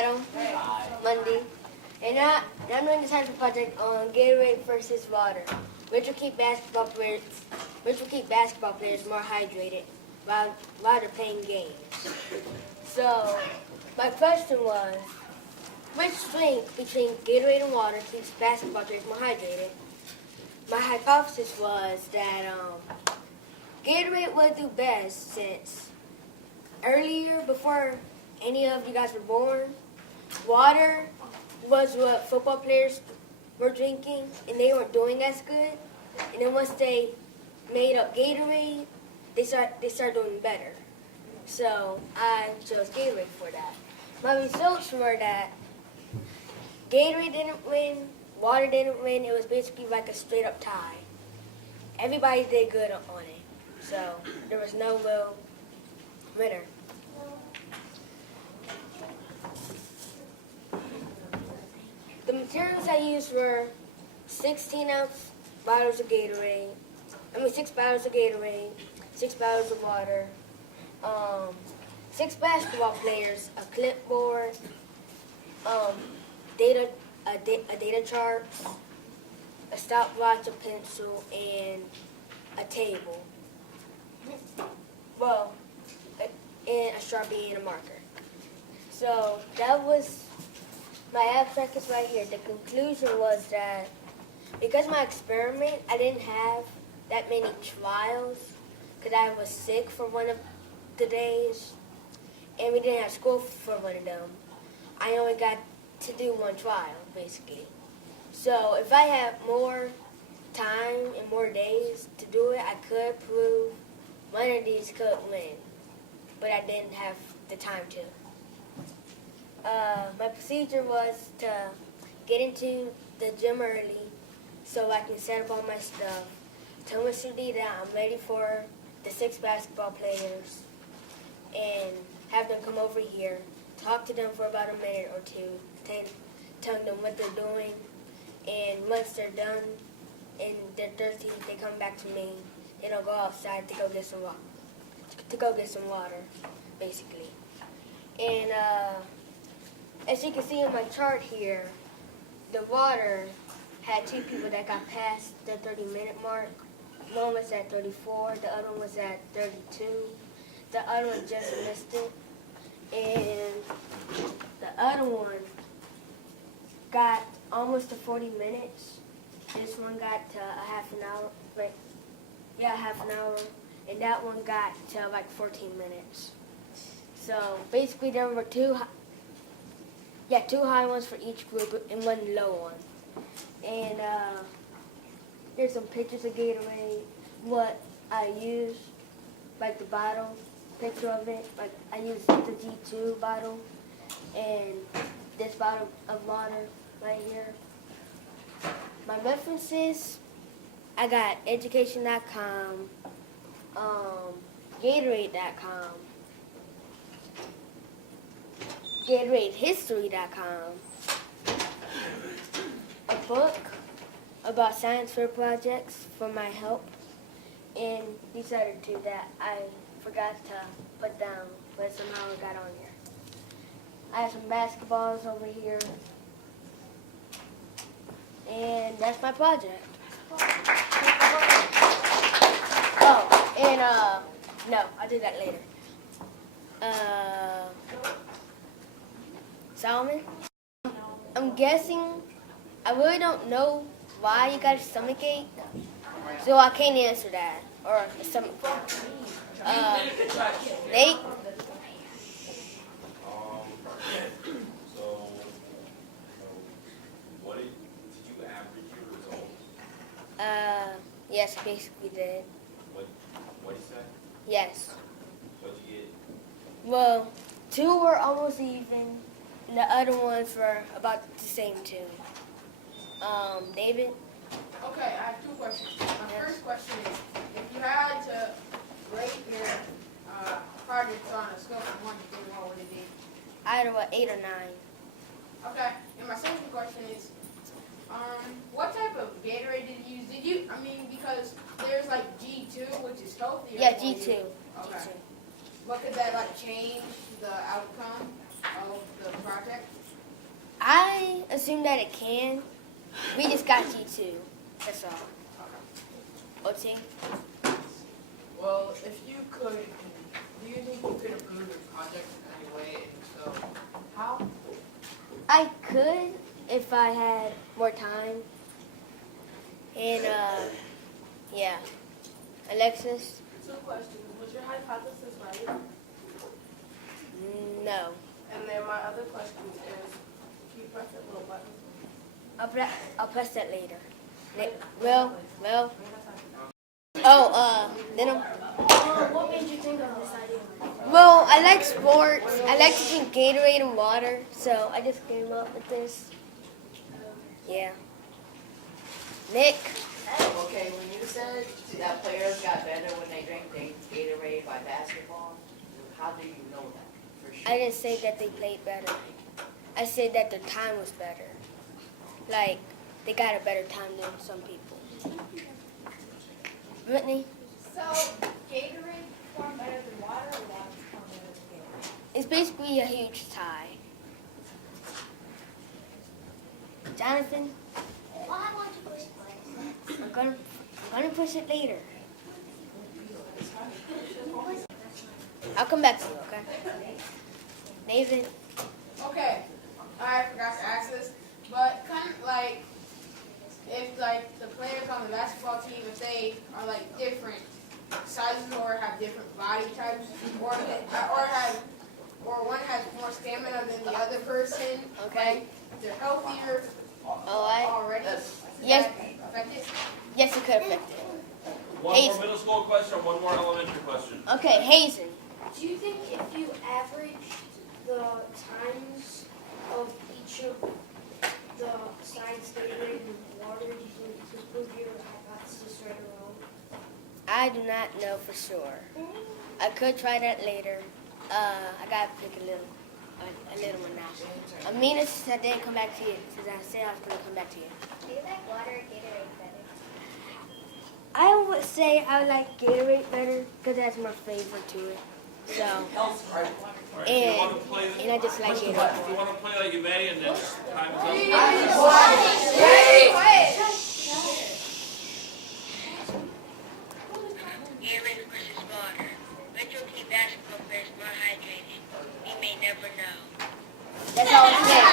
Adam, Monday, and I'm doing this type of project on Gatorade versus water, which will keep basketball players more hydrated while they're playing games. So my question was, which link between Gatorade and water keeps basketball players more hydrated? My hypothesis was that Gatorade would do best since earlier, before any of you guys were born, water was what football players were drinking, and they weren't doing as good. And then once they made up Gatorade, they start doing better. So I chose Gatorade for that. My results were that Gatorade didn't win, water didn't win. It was basically like a straight up tie. Everybody did good on it, so there was no real winner. The materials I used were 16-ounce bottles of Gatorade. 6 bottles of Gatorade, 6 bottles of water, 6 basketball players, a clipboard, a data chart, a stopwatch, a pencil, and a table. Well, and a Sharpie and a marker. So that was my abstract is right here. The conclusion was that because my experiment, I didn't have that many trials because I was sick for one of the days, and we didn't have school for one of them. I only got to do one trial, basically. So if I had more time and more days to do it, I could prove one of these could win, but I didn't have the time to. My procedure was to get into the gym early so I can set up all my stuff. Tell Mr. D that I'm ready for the 6 basketball players and have them come over here, talk to them for about a minute or two, tell them what they're doing, and once they're done and they're thirsty, they come back to me. Then I'll go outside to go get some water, basically. And as you can see in my chart here, the water had 2 people that got past the 30-minute mark. One was at 34, the other one was at 32. The other one just missed it. And the other one got almost to 40 minutes. This one got to a half an hour. Half an hour. And that one got to like 14 minutes. So basically there were two high ones for each group and one low one. And there's some pictures of Gatorade, what I used, like the bottle, picture of it. Like I used the G2 bottle and this bottle of water right here. My references, I got education.com, Gatorade.com, GatoradeHistory.com, a book about science fair projects for my help, and these other 2 that I forgot to put down, but somehow I got on here. I have some basketballs over here, and that's my project. Oh, and no, I'll do that later. Solomon? I'm guessing, I really don't know why you got a stomachache, so I can't answer that. Or a stomach. Nate? So, what did you average your results? Yes, I basically did. What did you say? Yes. What'd you get? Well, 2 were almost even, and the other ones were about the same 2. David? Okay, I have 2 questions. My first question is, if you had to rate your projects on a scale from 1 to 10, what would it be? Either 8 or 9. Okay, and my second question is, what type of Gatorade did you use? Because there's like G2, which is healthier. Yeah, for you. G2. Okay. G2. But could that like change the outcome of the project? I assume that it can. We just got G2. That's all. OT? Well, if you could, do you think you could improve your project in any way? And so, how? I could if I had more time. And, yeah. Alexis? 2 questions. Was your hypothesis right? No. And then my other question is, can you press that little button? I'll press that later. Well. Oh, then What made you think of this idea? well, I like sports. I like to drink Gatorade and water, so I just came up with this. Yeah. Nick? Okay, when you said that players got better when they drank Gatorade by basketball, how do you know that for sure? I didn't say that they played better. I said that their time was better. Like, they got a better time than some people. Brittany? So, Gatorade performed better than water, or water performed better than Gatorade? It's basically a huge tie. Jonathan? Well, I want to push buttons. I'm gonna push it later. I'll come back to you, okay? Nathan? Okay, I forgot to ask this, but kind of like, if like the players on the basketball team, if they are like different sizes or have different body types, or one has more stamina than the other person, Okay. if they're healthier already, Yes. affect it? Yes, it could affect it. One Hazen. more middle school question, one more elementary question. Okay, Hazen. Do you think if you average the times of each of the sides Gatorade and water, do you think you could prove your hypothesis right or wrong? I do not know for sure. I could try that later. I gotta pick a little one now. Amina, since I didn't come back to you, since I said I was gonna come back to you. Do you like water or Gatorade better? I would say I like Gatorade better because that's my favorite to it. So, All right, if you and want to play, I just like if you Gatorade. want to play like you may, and then time is up. Gatorade versus water. Metro T basketball players more hydrated. We may never know. That's all I'm saying.